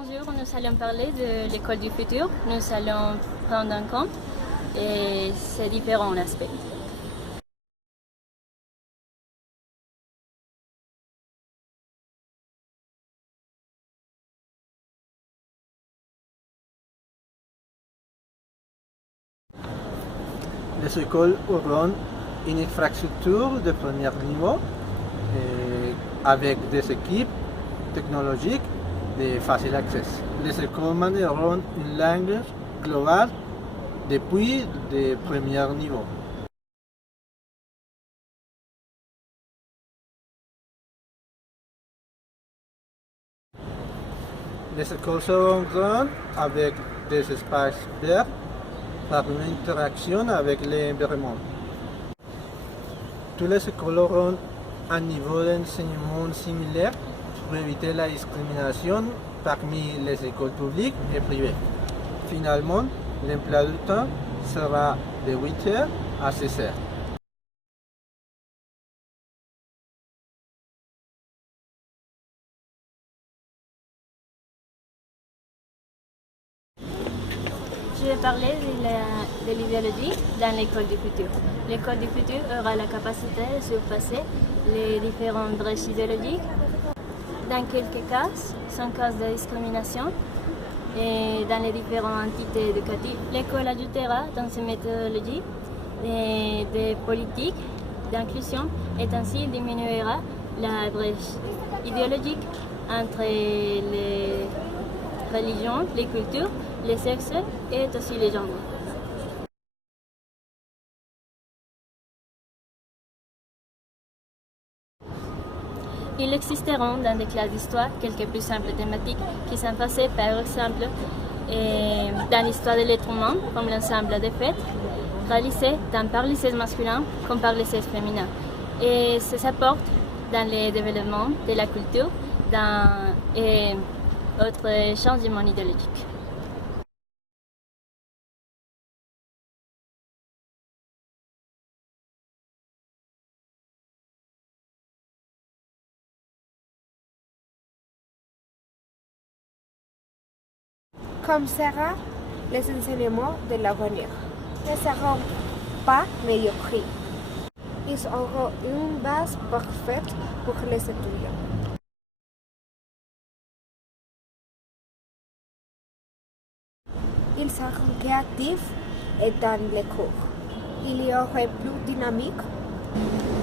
Bonjour, nous allons parler de l'école du futur. Nous allons prendre en compte ces différents aspects. Les écoles auront une infrastructure de premier niveau avec des équipes technologiques de facile accès. Les écoles mèneront une langue globale depuis le premier niveau. Les écoles seront grandes avec des espaces verts par une interaction avec l'environnement. Toutes les écoles auront un niveau d'enseignement similaire pour éviter la discrimination parmi les écoles publiques et privées. Finalement, l'emploi du temps sera de 8h à 16h. Je vais parler de l'idéologie dans l'école du futur. L'école du futur aura la capacité de surpasser les différentes brèches idéologiques. Dans quelques cas, sans cause de discrimination, et dans les différentes entités éducatives, l'école ajoutera dans ses méthodologies des politiques d'inclusion et ainsi diminuera la brèche idéologique entre les religions, les cultures, les sexes et aussi les genres. Il existeront dans des classes d'histoire quelques plus simples thématiques qui sont passées par exemple dans l'histoire de l'être humain, comme l'ensemble des fêtes, réalisées tant par les sexes masculins comme par les sexes féminins. Et ça s'apporte dans le développement de la culture et autres changements idéologiques. Comme sera les enseignements de l'avenir. Ils ne seront pas médiocres. Ils auront une base parfaite pour les étudiants. Ils seront créatifs et dans les cours. Il y aura plus dynamique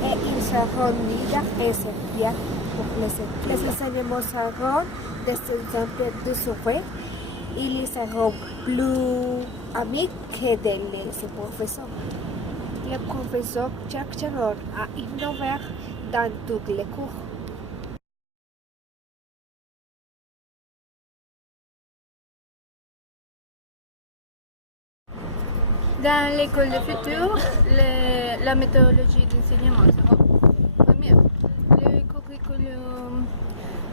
et ils seront leaders et serviables pour les étudiants. Les enseignements seront des exemples de sourire. Ils seront plus amis que les professeurs. Les professeurs chercheront à innover dans tous les cours. Dans l'école du futur, la méthodologie d'enseignement sera première. Le curriculum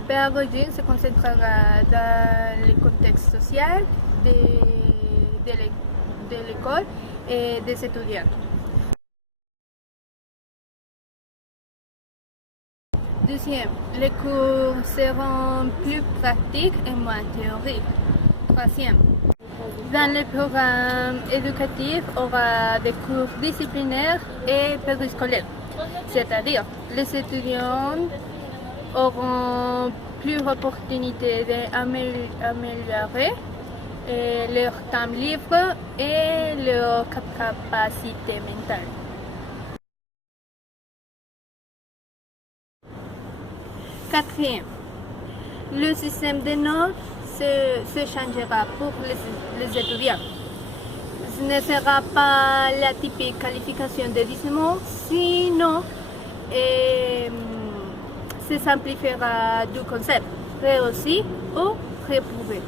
pédagogique se concentrera dans le contexte social de l'école et des étudiants. Deuxième, les cours seront plus pratiques et moins théoriques. Troisième, dans le programme éducatif, on aura des cours disciplinaires et périscolaires, c'est-à-dire les étudiants auront plus d'opportunités d'améliorer leur temps libre et leur capacité mentale. Quatrième, le système de notes se changera pour les étudiants. Ce ne sera pas la typique qualification de 10 mots, sinon se simplifiera du concept, réussi ou réprouvé.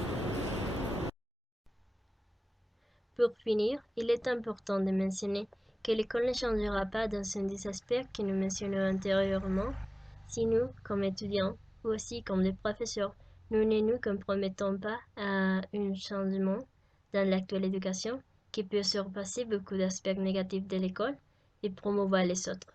Pour finir, il est important de mentionner que l'école ne changera pas dans des aspects que nous mentionnons antérieurement si nous, comme étudiants, ou aussi comme des professeurs, nous ne nous compromettons pas à un changement dans l'actuelle éducation qui peut surpasser beaucoup d'aspects négatifs de l'école et promouvoir les autres.